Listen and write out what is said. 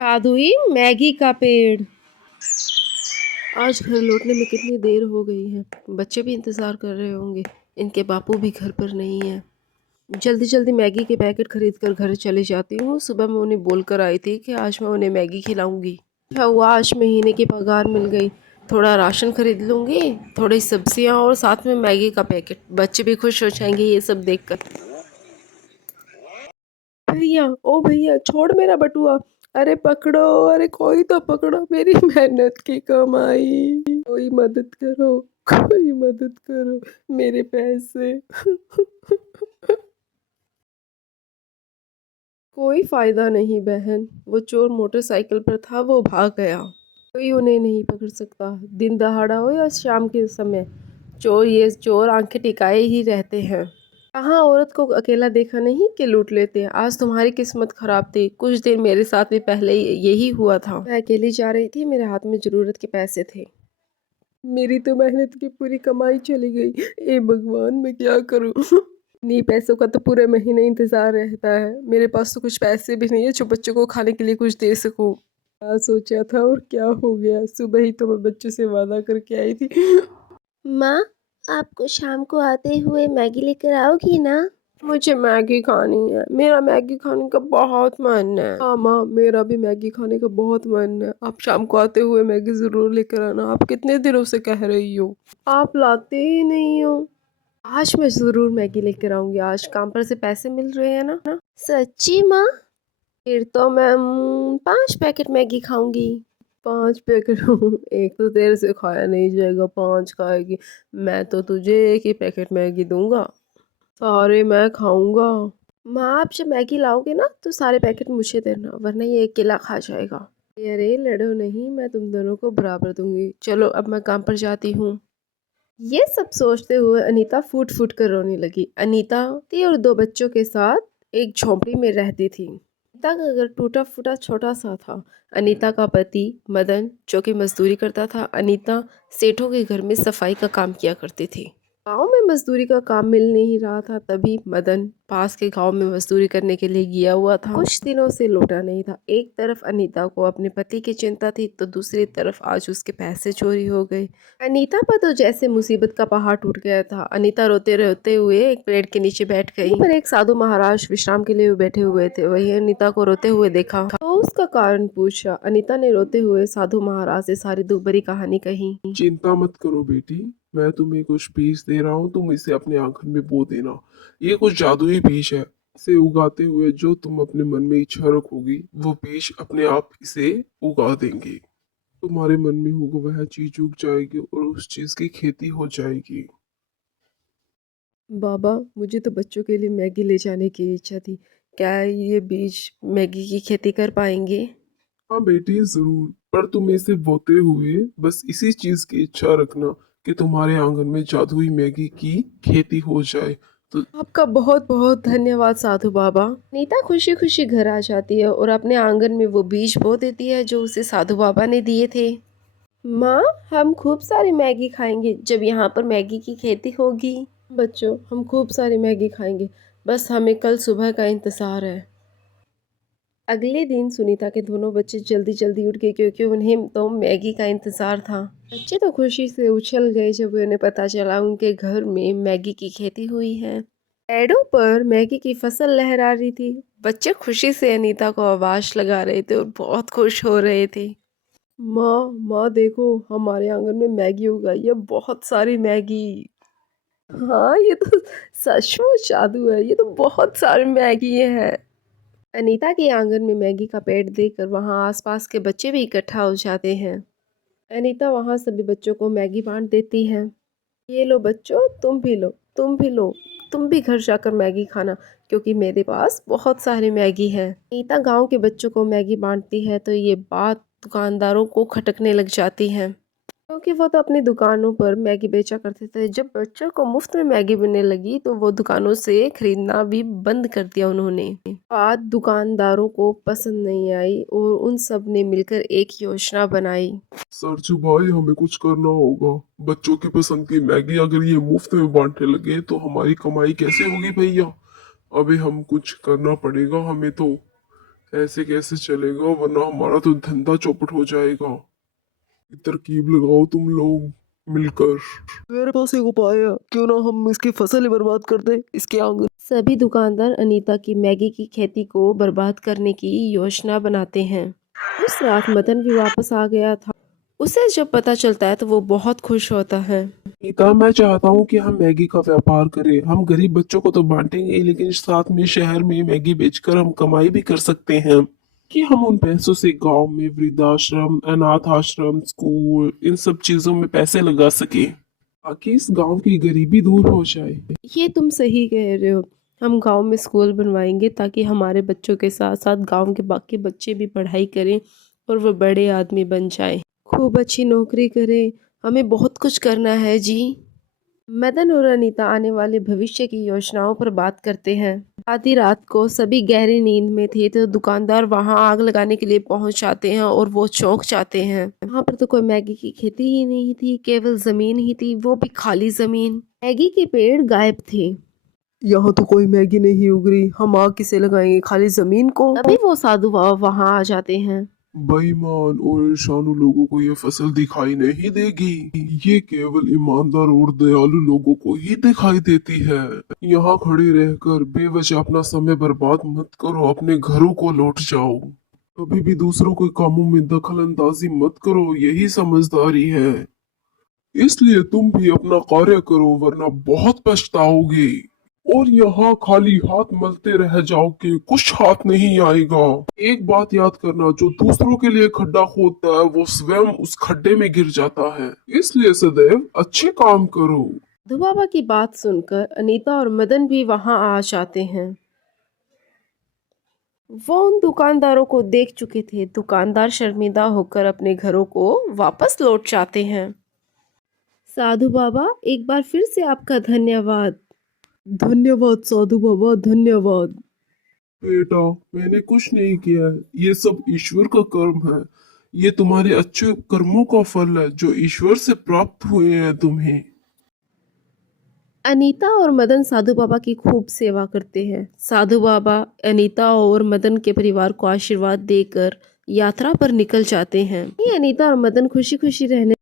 साधुई Maggi का पेड़। आज घर लौटने में कितनी देर हो गई है। बच्चे भी इंतज़ार कर रहे होंगे। इनके बापू भी घर पर नहीं है। जल्दी जल्दी मैगी के पैकेट खरीद कर घर चली जाती हूँ। सुबह मैं उन्हें बोल कर आई थी कि आज मैं उन्हें मैगी खिलाऊंगी। क्या हुआ, आज महीने की पगार मिल गई। थोड़ा राशन खरीद लूँगी, थोड़ी सब्जियाँ और साथ में मैगी का पैकेट। बच्चे भी खुश हो जाएंगे ये सब देखकर। भैया, ओ भैया, छोड़ मेरा बटुआ। अरे पकड़ो, अरे कोई तो पकड़ो मेरी मेहनत की कमाई। कोई मदद करो, कोई मदद करो, मेरे पैसे। कोई फायदा नहीं बहन, वो चोर मोटरसाइकिल पर था, वो भाग गया। कोई उन्हें नहीं पकड़ सकता, दिन दहाड़ा हो या शाम के समय। चोर आंखें टिकाए ही रहते हैं। कहाँ औरत को अकेला देखा नहीं कि लूट लेते। आज तुम्हारी किस्मत खराब थी, कुछ देर मेरे साथ भी पहले यही हुआ था। मैं अकेली जा रही थी, मेरे हाथ में जरूरत के पैसे थे। मेरी तो मेहनत की पूरी कमाई चली गई। ए भगवान, मैं क्या करूं। नहीं, पैसों का तो पूरे महीने इंतजार रहता है। मेरे पास तो कुछ पैसे भी नहीं है जो बच्चों को खाने के लिए कुछ दे सकूं। क्या सोचा था और क्या हो गया। सुबह ही तो मैं बच्चों से वादा करके आई थी। माँ, आपको शाम को आते हुए मैगी लेकर आओगी ना। मुझे मैगी खानी है, मेरा मैगी खाने का बहुत मन है। हाँ माँ, मेरा भी मैगी खाने का बहुत मन है। आप शाम को आते हुए मैगी जरूर लेकर आना। आप कितने दिनों से कह रही हो, आप लाते ही नहीं हो। आज मैं जरूर मैगी लेकर आऊंगी। आज काम पर से पैसे मिल रहे हैं ना। सच्ची माँ? फिर तो मैं 5 पैकेट मैगी खाऊंगी। 5 पैकेट? एक तो तेरे से खाया नहीं जाएगा, 5 खाएगी। मैं तो तुझे एक ही पैकेट मैगी दूंगा, सारे मैं खाऊंगा। माँ, आप जब मैगी लाओगे ना तो सारे पैकेट मुझे देना, वरना ये अकेला खा जाएगा। अरे लड़ो नहीं, मैं तुम दोनों को बराबर दूंगी। चलो अब मैं काम पर जाती हूँ। ये सब सोचते हुए अनीता फूट फूट कर रोने लगी। अनीता थी और 2 बच्चों के साथ एक झोंपड़ी में रहती थी। अनीता का घर टूटा फूटा छोटा सा था। अनीता का पति मदन जो कि मजदूरी करता था। अनीता सेठों के घर में सफाई का काम किया करती थी। गांव में मजदूरी का काम मिल नहीं रहा था, तभी मदन पास के गांव में मजदूरी करने के लिए गया हुआ था। कुछ दिनों से लौटा नहीं था। एक तरफ अनीता को अपने पति की चिंता थी, तो दूसरी तरफ आज उसके पैसे चोरी हो गए। अनीता पर तो जैसे मुसीबत का पहाड़ टूट गया था। अनीता रोते रोते हुए एक पेड़ के नीचे बैठ गई। पर एक साधु महाराज विश्राम के लिए बैठे हुए थे। वही अनीता को रोते हुए देखा तो उसका कारण पूछा। अनीता ने रोते हुए साधु महाराज से सारी दुखभरी कहानी कही। चिंता मत करो बेटी। मैं तुम्हें कुछ बीज दे रहा हूँ, तुम इसे अपने आंगन में बो देना। ये कुछ जादुई बीज है। इसे उगाते हुए जो तुम अपने मन में इच्छा रखोगी वो बीज अपने आप इसे उगा देंगे। तुम्हारे मन में होगा वह चीज उग जाएगी और उस चीज की खेती हो जाएगी। बाबा, मुझे तो बच्चों के लिए मैगी ले जाने की इच्छा थी। क्या ये बीज मैगी की खेती कर पाएंगे? हाँ बेटी, जरूर। पर तुम इसे बोते हुए बस इसी चीज की इच्छा रखना कि तुम्हारे आंगन में जादुई मैगी की खेती हो जाए। तो आपका बहुत बहुत धन्यवाद साधु बाबा। नीता खुशी खुशी घर आ जाती है और अपने आंगन में वो बीज बो देती है जो उसे साधु बाबा ने दिए थे। माँ, हम खूब सारी मैगी खाएंगे जब यहाँ पर मैगी की खेती होगी। बच्चों, हम खूब सारी मैगी खाएंगे, बस हमें कल सुबह का इंतज़ार है। अगले दिन सुनीता के दोनों बच्चे जल्दी जल्दी उठ गए, क्योंकि उन्हें तो मैगी का इंतज़ार था। बच्चे तो खुशी से उछल गए जब उन्हें पता चला उनके घर में मैगी की खेती हुई है। पेड़ों पर मैगी की फसल लहरा रही थी। बच्चे खुशी से अनीता को आवाज लगा रहे थे और बहुत खुश हो रहे थे। माँ, माँ देखो, हमारे आंगन में मैगी उगाई है, बहुत सारी मैगी। हाँ, ये तो सचमुच जादू है, ये तो बहुत सारी मैगी है। अनीता के आंगन में मैगी का पेड़ देखकर वहाँ आसपास के बच्चे भी इकट्ठा हो जाते हैं। अनीता वहाँ सभी बच्चों को मैगी बांट देती है। ये लो बच्चों, तुम भी लो, तुम भी लो। तुम भी घर जाकर मैगी खाना, क्योंकि मेरे पास बहुत सारी मैगी है। अनीता गांव के बच्चों को मैगी बांटती है तो ये बात दुकानदारों को खटकने लग जाती है, क्योंकि वो तो अपनी दुकानों पर मैगी बेचा करते थे। जब बच्चों को मुफ्त में मैगी मिलने लगी तो वो दुकानों से खरीदना भी बंद कर दिया उन्होंने। बात दुकानदारों को पसंद नहीं आई और उन सब ने मिलकर एक योजना बनाई। सरजू भाई, हमें कुछ करना होगा। बच्चों की पसंद की मैगी अगर ये मुफ्त में बांटने लगे तो हमारी कमाई कैसे होगी भैया। अभी हम कुछ करना पड़ेगा हमें तो। ऐसे कैसे चलेगा, वरना हमारा तो धंधा चौपट हो जाएगा। तरकीब लगाओ तुम लोग मिलकर। मेरे पास एक उपाय है, क्यों ना हम इसकी फसल ही बर्बाद कर दे, इसके आंगन। सभी दुकानदार अनीता की मैगी की खेती को बर्बाद करने की योजना बनाते हैं। उस रात मदन भी वापस आ गया था। उसे जब पता चलता है तो वो बहुत खुश होता है। गीता, मैं चाहता हूँ कि हम मैगी का व्यापार करें। हम गरीब बच्चों को तो बांटेंगे, लेकिन साथ में शहर में मैगी बेचकर हम कमाई भी कर सकते हैं कि हम उन पैसों से गांव में वृद्धाश्रम, अनाथ आश्रम, स्कूल, इन सब चीजों में पैसे लगा सके ताकि इस गांव की गरीबी दूर हो जाए। ये तुम सही कह रहे हो। हम गांव में स्कूल बनवाएंगे ताकि हमारे बच्चों के साथ साथ गांव के बाकी बच्चे भी पढ़ाई करें और वो बड़े आदमी बन जाएं। खूब अच्छी नौकरी करें। हमें बहुत कुछ करना है जी। मदन और अनीता आने वाले भविष्य की योजनाओं पर बात करते हैं। आधी रात को सभी गहरी नींद में थे तो दुकानदार वहां आग लगाने के लिए पहुंच जाते हैं और वो चौंक जाते हैं। वहां पर तो कोई मैगी की खेती ही नहीं थी, केवल जमीन ही थी, वो भी खाली जमीन। मैगी के पेड़ गायब थे। यहाँ तो कोई मैगी नहीं उग रही, हम आग किसे लगाएंगे, खाली जमीन को। तभी वो साधु बाबा वहां आ जाते हैं। बेईमान और ईर्ष्यालु लोगों को ये फसल दिखाई नहीं देगी। ये केवल ईमानदार और दयालु लोगों को ही दिखाई देती है। यहाँ खड़े रहकर बेवजह अपना समय बर्बाद मत करो, अपने घरों को लौट जाओ। कभी भी दूसरों के कामों में दखल अंदाजी मत करो, यही समझदारी है। इसलिए तुम भी अपना कार्य करो, वरना बहुत पछताओगे। और यहाँ खाली हाथ मलते रह जाओगे, कुछ हाथ नहीं आएगा। एक बात याद करना, जो दूसरों के लिए खड्डा खोदता है वो स्वयं उस खड्डे में गिर जाता है। इसलिए सदैव अच्छे काम करो। साधु बाबा की बात सुनकर अनीता और मदन भी वहां आ जाते हैं। वो उन दुकानदारों को देख चुके थे। दुकानदार शर्मिंदा होकर अपने घरों को वापस लौट जाते हैं। साधु बाबा, एक बार फिर से आपका धन्यवाद। धन्यवाद साधु बाबा, धन्यवाद। बेटा, मैंने कुछ नहीं किया है, ये सब ईश्वर का कर्म है। ये तुम्हारे अच्छे कर्मों का फल है जो ईश्वर से प्राप्त हुए हैं तुम्हें। अनीता और मदन साधु बाबा की खूब सेवा करते हैं। साधु बाबा अनीता और मदन के परिवार को आशीर्वाद देकर यात्रा पर निकल जाते हैं। ये अनीता और मदन खुशी खुशी रहने